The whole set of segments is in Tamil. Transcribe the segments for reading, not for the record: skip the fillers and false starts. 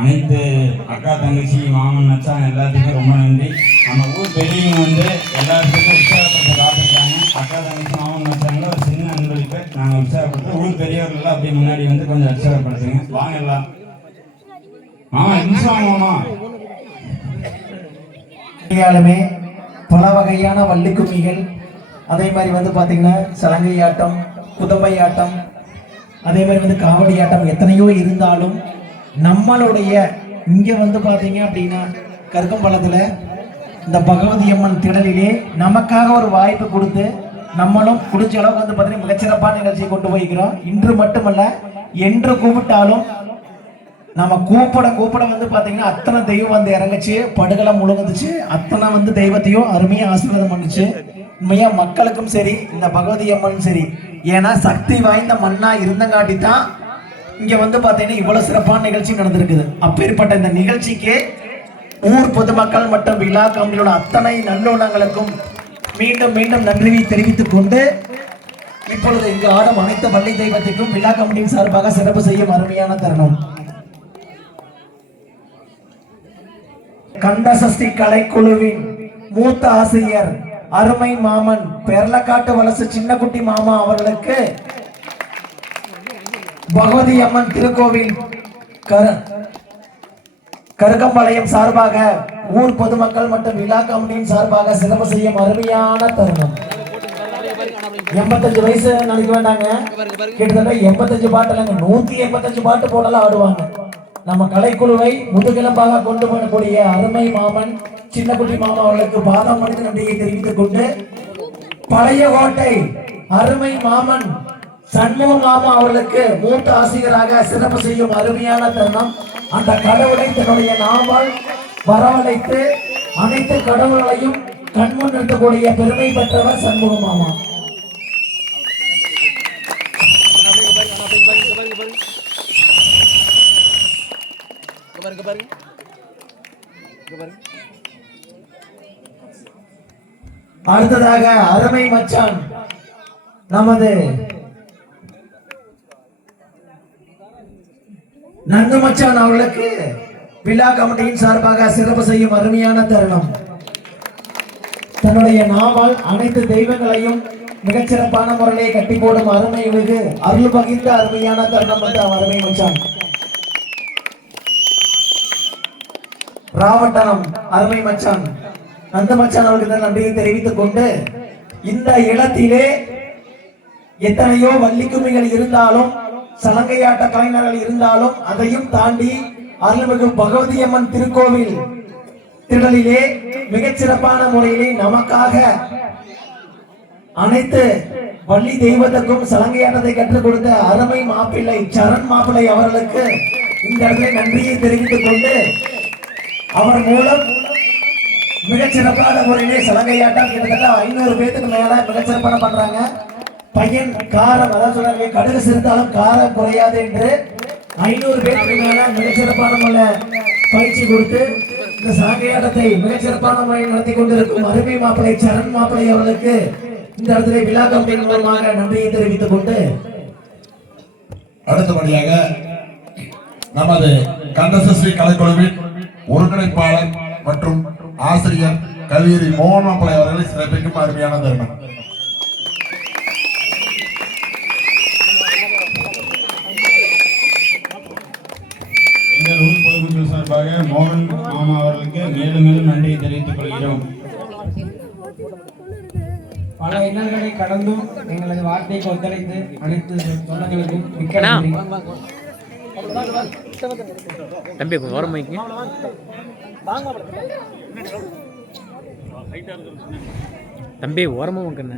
அனைத்து அக்கா தங்கச்சி மாமன் மச்சான் எல்லாத்துக்கும் ரொம்ப நன்றி. நம்ம ஊர் பெரியவங்க வந்து எல்லாத்துக்கும் உற்சாகப்படுத்த காத்திருக்காங்க. அக்கா தங்கச்சி மாமன் மச்சான்ல ஒரு சின்ன அன்பளிப்பை நாங்கள் உற்சாகப்படுத்துறோம். ஊர் பெரியவர்கள் அப்படி முன்னாடி வந்து கொஞ்சம் உற்சாகப்படுத்துங்க. வாங்க எல்லாம் மாமா நிமிஷம் மாமா. பல வகையான வள்ளி கும்மிகள், அதே மாதிரி வந்து பார்த்தீங்கன்னா சலங்கை ஆட்டம், குதம்பை ஆட்டம், அதே மாதிரி வந்து காவடி ஆட்டம் எத்தனையோ இருந்தாலும் நம்மளுடைய இங்கே வந்து பார்த்தீங்க அப்படின்னா கருக்கம்பலத்தில் இந்த பகவதி அம்மன் திடலிலே நமக்காக ஒரு வாய்ப்பு கொடுத்து நம்மளும் குடிச்ச அளவுக்கு வந்து பார்த்தீங்கன்னா மிகச்சிறப்பான நிகழ்ச்சியை கொண்டு போய்க்கிறோம். இன்று மட்டுமல்ல, என்று கூப்பிட்டாலும் நம்ம கூப்பிட வந்து பார்த்தீங்கன்னா அத்தனை தெய்வம் வந்து இறங்குச்சு, படுகளம் முழுங்குச்சு, அத்தனை வந்து தெய்வத்தையும் அருமையாக ஆசீர்வாதம் பண்ணுச்சு. உண்மையா மக்களுக்கும் சரி, இந்த பகவதி அம்மனும் சரி, ஏன்னா சக்தி வாய்ந்த மண்ணா இருந்தங்காட்டி தான் இங்க வந்து பார்த்தீங்கன்னா இவ்வளவு சிறப்பான நிகழ்ச்சி நடந்திருக்குது. அப்பேற்பட்ட இந்த நிகழ்ச்சிக்கு ஊர் பொதுமக்கள் மற்றும் விழா கமிட்டியோட அத்தனை நல்லுள்ளங்களுக்கும் மீண்டும் மீண்டும் நன்றியை தெரிவித்துக் கொண்டு, இப்பொழுது இங்கு ஆடும் அனைத்து வள்ளி தெய்வத்திற்கும் விழா கமிட்டியின் சார்பாக சிறப்பு செய்யும் அருமையான தருணம். கந்தசஷ்டி கலைக்குழுவின் மூத்த ஆசிரியர் அருமை மாமன் பெர்லக்காட்டு வலசு சின்னக்குட்டி மாமா அவர்களுக்கு பகவதி அம்மன் திருக்கோவில் கருக்கம்பாளையம் சார்பாக ஊர் பொதுமக்கள் மற்றும் விழா கமிட்டியின் சார்பாக சிறப்பு செய்யும் அருமையான தருணம். 85 வயசு நினைக்க வேண்டாங்க, கிட்டத்தட்ட 85 பாட்டுலங்க 185 பாட்டு போடலாம் ஆடுவாங்க. நம்ம கலைக்குழுவை முதுகெலும்பாக கொண்டு வரக்கூடிய அருமை மாமன் சின்னக்குட்டி மாமா அவர்களுக்கு பாதம் மனித நன்றியை தெரிவித்துக் கொண்டு, பழைய கோட்டை அருமை மாமன் சண்முக மாமா அவர்களுக்கு மூத்த ஆசிரியராக சிறப்பு செய்யும் அருமையான தருணம். அந்த கடவுளை தன்னுடைய நாவால் வரவழைத்து அனைத்து கடவுள்களையும் கண்முன் நிறுத்தக்கூடிய பெருமை பெற்றவர் சண்முக மாமா. அடுத்ததாக அருமை மச்சான் நமது நந்து மச்சான் அவர்களுக்கு விழா கமிட்டியின் சார்பாக சிறப்பு செய்யும் அருமையான தருணம். தன்னுடைய நாவால் அனைத்து தெய்வங்களையும் மிகச்சிறப்பான முறையை கட்டி போடும் அருமை மிகு அருள் பகிர்ந்த அருமையான தருணம் வந்து அருமை மச்சான். ராவட்டனம் அருமை மச்சான் நந்த மச்சான் அவர்களுக்கு நன்றியை தெரிவித்துக் கொண்டு, இந்த இடத்திலே எத்தனையோ வள்ளிக்கும்மிகள் இருந்தாலும் சலங்கையாட்ட கலைஞர்கள் இருந்தாலும் அதையும் தாண்டி அருள்மிகு பகவதி அம்மன் திருக்கோவில் திடலிலே மிகச்சிறப்பான முறையிலே நமக்காக அனைத்து வள்ளி தெய்வத்துக்கும் சலங்கையாட்டத்தை கற்றுக் கொடுத்த அருமை மாப்பிள்ளை சரண் மாப்பிள்ளை அவர்களுக்கு இந்த இடத்துல நன்றியை தெரிவித்துக் கொண்டு, அவர் மூலம் மிகச்சிறப்பான முறையிலே சலங்கையாட்டம் கிட்டத்தட்ட 500 பேருக்கு மேல மிகச்சிறப்பான பண்றாங்க. பையன் காரம், அதான் சொல்றாங்க கடுகு சிறுத்தாலும் காரம் குறையாது என்று 500 பேருக்கு மேல மிகச்சிறப்பான முறையில் பயிற்சி கொடுத்து இந்த சலங்கையாட்டத்தை மிகச்சிறப்பான முறையில் நடத்தி கொண்டிருக்கும் அருமை மாப்பிள்ளை சரண் மாப்பிள்ளை அவர்களுக்கு இந்த இடத்துல விழா கமிட்டியின் மூலமாக நன்றியை தெரிவித்துக் கொண்டு, அடுத்தபடியாக நமது கந்தசஷ்டி கலைக்குழுவின் ஒருங்கிணைப்பாளர் மற்றும் ஆசிரியர் கல்லூரி மோகன் மாப்பிள்ளை அவர்களை சிறப்பிக்கும் அருமையான தருணம். எங்கள் ஊர் பொதுமக்கள் சார்பாக மோகன் மாமா அவர்களுக்கு மேலும் மேலும் நன்றியை தெரிவித்துக் கொள்கிறோம். பல இன்னல்களை கடந்தும் எங்களது வார்த்தைக்கு ஒத்துழைத்து அனைத்து சொந்தங்களுக்கும் மிக்க நன்றி. தம்பி ஓரமைக்கு தம்பி ஓரமா உங்கண்ண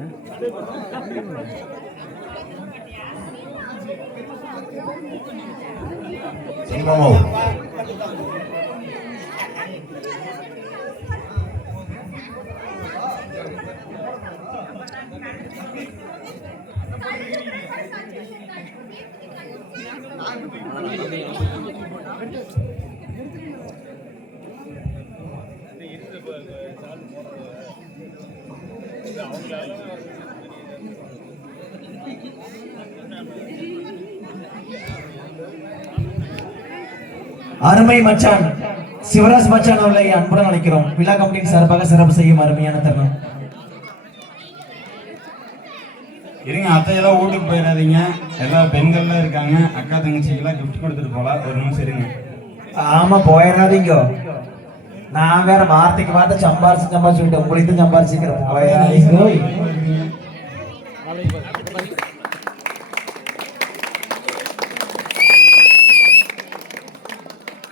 அருமை மச்சான் சிவராஜ் மச்சான் அவர்களை அன்புடன் அழைக்கிறோம். விழா கமிட்டியின் சார்பாக சிறப்பு செய்யும் அருமையான தருணம். இருங்க, அத்தையெல்லாம் வீட்டுக்கு போயிடாதீங்க. எல்லா பெண்கள்லாம் இருக்காங்க. அக்கா தங்கச்சிக்கெல்லாம் கிஃப்ட் கொடுத்துட்டு போகலாம். ஒரு நிமிஷம் இருங்க. ஆமா, போயிடாதீங்க. நான் வேற வார்த்தைக்கு வார்த்தை சம்பாரிச்சு விட்டு உங்களுக்கு சம்பாரிச்சுக்கிறேன். போயிடாதீங்க.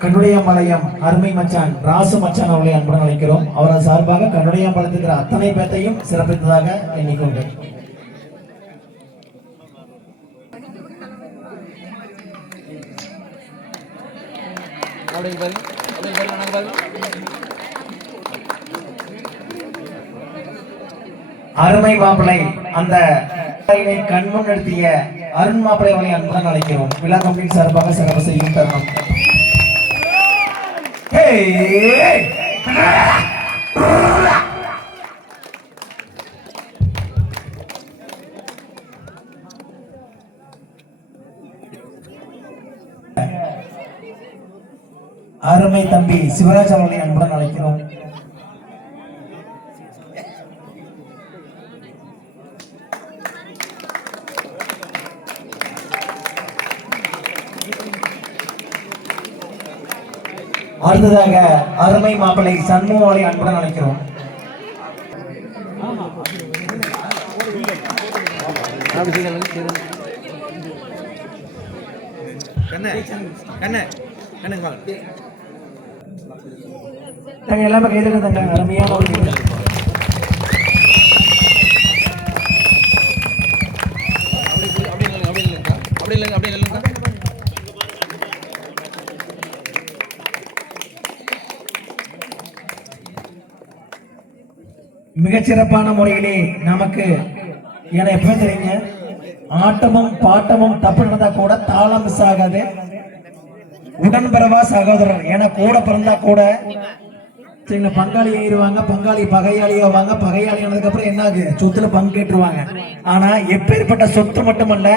கண்ணுடையாம்பாளையம் அருமை மச்சான் ராசு மச்சான் அவர்களை அன்புடன் அழைக்கிறோம். அவரது சார்பாக கண்ணுடையாம்பாளையத்துக்கு அத்தனை பேர்த்தையும் சிறப்பித்ததாக எண்ணிக்கொண்டு அருமை மாப்பிளை அந்த கண்முன் நிறுத்திய அருண் மாப்பிளை அவர்களை அன்புடன் அழைக்கிறோம். விழா கமிட்டியின் சார்பாக சிறப்பு செய்யும் தருணம். அருமை தம்பி சிவராஜ் அவர்களை அன்புடன் அழைக்கிறோம். அடுத்ததாக அருமை மாப்பிளை சண்முகவாளை அன்புடன் அழைக்கிறோம். எல்லாமே கைது தங்க அருமையான ஒரு மிகச்சிறப்பான முறையிலே நமக்கு என எப்ப தெரியுங்க, ஆட்டமும் பாட்டமும் தப்பு நடந்தா கூட தாளம் மிஸ் ஆகாது. உடன்பிறவா சகோதரர் என கூட பிறந்தா கூட சரிங்களா, பங்காளி ஏறிடுவாங்க, பங்காளி பகையாளியாவாங்க, பகையாளி ஆனதுக்கு அப்புறம் என்ன ஆகு, சொத்துல பங்கு கேட்டுருவாங்க. ஆனா எப்பேற்பட்ட சொத்து மட்டுமல்ல,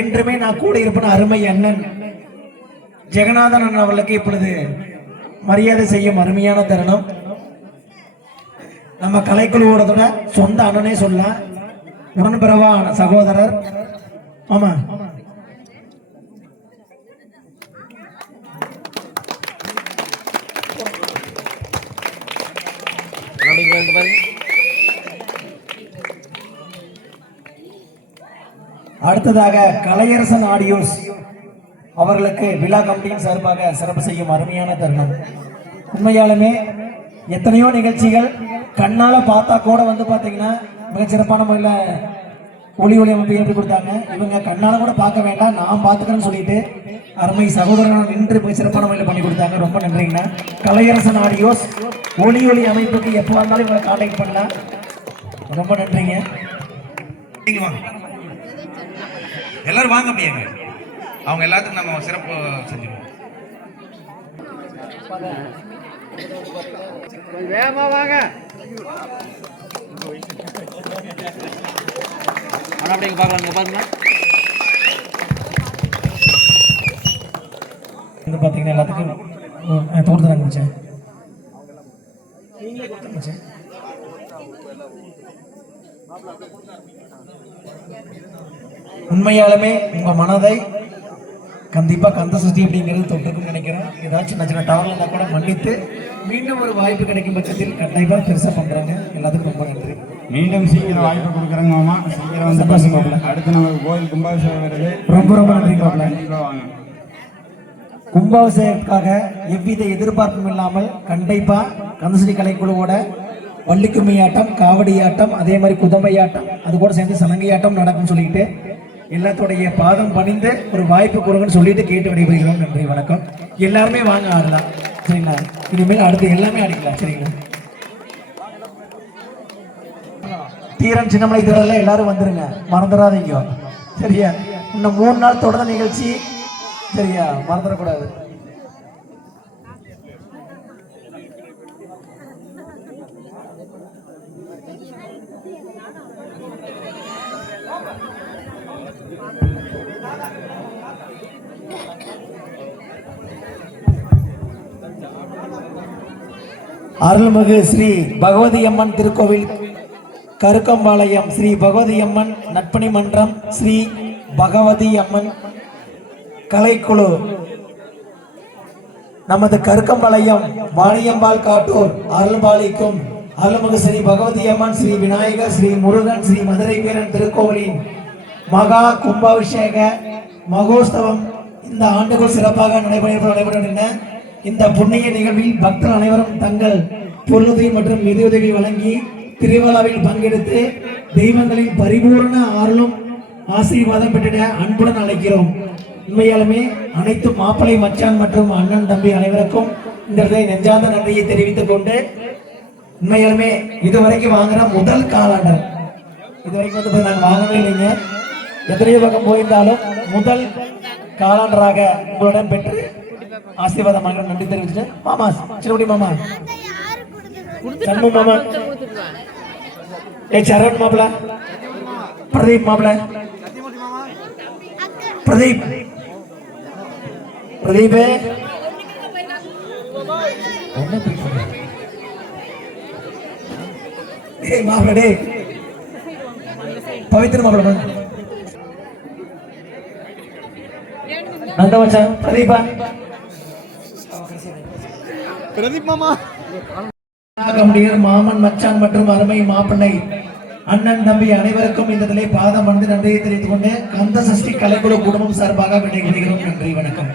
என்றுமே நான் கூட இருப்பேன் அருமை அண்ணன் ஜெகநாதன் அண்ணன் அவர்களுக்கு இப்பொழுது மரியாதை செய்யும் அருமையான தருணம். நம்ம கலைக்குழுவோட சொந்த அண்ணனே சொல்லலாம், உடன்பிறவா சகோதரர். ஆமா, அடுத்ததாக கலையரசன் ஆடியோஸ் அவர்களுக்கு விழா கமிட்டியின் சார்பாக சிறப்பு செய்யும் அருமையான தருணம். உண்மையாலுமே எத்தனையோ நிகழ்ச்சிகள் கண்ணால பார்த்தா கூட பாத்தீங்கன்னா மிகச்சிறப்பான முறையில் ஒளி அமைப்பு ஏற்பி கொடுத்தாங்க. இவங்க கண்ணால கூட பார்க்க வேண்டாம், நான் பார்த்துக்கிறேன்னு சொல்லிட்டு அருமை சகோதரர்கள் நின்று போய் சிறப்பான முறையில் பண்ணி கொடுத்தாங்க. ரொம்ப நன்றிங்கண்ணா. கலையரசன் ஆடியோஸ் ஒளி அமைப்புக்கு எப்போ வந்தாலும் இவங்களை கான்டாக்ட் பண்ணலாம். ரொம்ப நன்றிங்க. எல்லாரும் வாங்க அப்படியேங்க, அவங்க எல்லாத்துக்கும் நம்ம சிறப்பு செஞ்சுருவோம். வேகமா வாங்க. அப்படிங்க பார்க்கலாம் பாருங்க. பாத்தீங்கன்னா எல்லாத்துக்கும் தோட்டத்தில் உண்மையாலுமே உங்க மனதை கண்டிப்பா கந்த சஷ்டி அப்படிங்கிறது தொட்டிருக்குன்னு நினைக்கிறேன். ஏதாச்சும் சின்ன சின்ன தவறு இருந்தா கூட மன்னித்து மீண்டும் ஒரு வாய்ப்பு கிடைக்கும் பட்சத்தில் கண்டிப்பா பெருசா பண்றாங்க. எல்லாத்துக்கும் ரொம்ப நன்றி. மீண்டும் சீக்கிரம் வாய்ப்பு கொடுக்குறேங்க மாமா. சீக்கிரம் வந்து அடுத்து நமக்கு கோயில் கும்பாபிஷேகம் வருது. ரொம்ப ரொம்ப நன்றி மாப்பிள்ள. கண்டிப்பா வாங்க. கும்பாபிஷேகத்துக்காக எவ்வித எதிர்பார்ப்பும் இல்லாமல் கண்டிப்பா கந்தசஷ்டி கலைக்குழுவோட வள்ளிக்கும்மி ஆட்டம், காவடி ஆட்டம், அதே மாதிரி குதம்பை ஆட்டம், அது கூட சேர்ந்து சலங்கை ஆட்டம் நடக்கும்னு சொல்லிட்டு எல்லாத்துடைய பாதம் பணிந்து ஒரு வாய்ப்பு கொடுங்கன்னு சொல்லிட்டு கேட்டு விடைபெறுகிறோம். நன்றி, வணக்கம். எல்லாருமே வாங்க ஆடலாம் சரிங்களா. இனிமேல் அடுத்து எல்லாமே அடிக்கலாம் சரிங்களா. தீரன் சின்னமலை திடல்ல எல்லாரும் வந்துருங்க, மறந்துடாதீங்க சரியா. இன்னும் 3 நாள் தொடர்ந்த நிகழ்ச்சி சரியா, மறந்துடக்கூடாது. அருள்மிகு ஸ்ரீ பகவதி அம்மன் திருக்கோவில் கருக்கம்பாளையம் ஸ்ரீ பகவதி அம்மன் நட்பணி மன்றம் ஸ்ரீ பகவதி அம்மன் கலைக்குழு நமது கருக்கம்பாளையம் வாணியம்பாள் காட்டூர் அருள்பாலிக்கும் அருள்மிகு ஸ்ரீ பகவதி அம்மன் ஸ்ரீ விநாயகர் ஸ்ரீ முருகன் ஸ்ரீ மதுரை வீரன் திருக்கோவிலின் மகா கும்பாபிஷேக மகோத்சவம் இந்த ஆண்டுக்குள் சிறப்பாக நடைபெறுகின்றன. இந்த புண்ணிய நிகழ்வில் பக்தர்கள் அனைவரும் தங்கள் பொருளுதவி மற்றும் நிதியுதவி வழங்கி திருவிழாவில் பங்கெடுத்து தெய்வங்களின் பரிபூர்ண அருளும் ஆசீர்வாதம் பெற்றிட அன்புடன் அழைக்கிறோம். உண்மையாலுமே அனைத்து மாப்பிள்ளை மச்சான் மற்றும் அண்ணன் தம்பி அனைவருக்கும் இந்த நெஞ்சார்ந்த நன்றியை தெரிவித்துக் கொண்டு, உண்மையாலுமே இதுவரைக்கும் வாங்குற முதல் காலாண்டர் இதுவரைக்கும் வந்து நாங்கள் வாங்கவே இல்லைங்க. எத்தனையோ பக்கம் போயிருந்தாலும் முதல் காலாண்டராக உங்களுடன் பெற்று ஆசீர்வாதமாக நன்றி தெரிவிச்சுட்டு மாமா சிறுபடி மாமா சண்மு மாமா சரண் மாப்பிள பிரதீப் மாப்பிள பிரதீப் பிரதீப் மாப்பிள டே பவித்ர மாப்பிள நந்தவச்சா பிரதீபா மாமன் மச்சான் மற்றும் அருமை மாப்பிள்ளை அண்ணன் தம்பி அனைவருக்கும் இந்த நிலை பாதம் வந்து நன்றியை தெரிவித்துக் கொண்டு கந்த சஷ்டி கலைக்குழு குடும்பம் சார்பாக விடைபெறுகிறோம். நன்றி, வணக்கம்.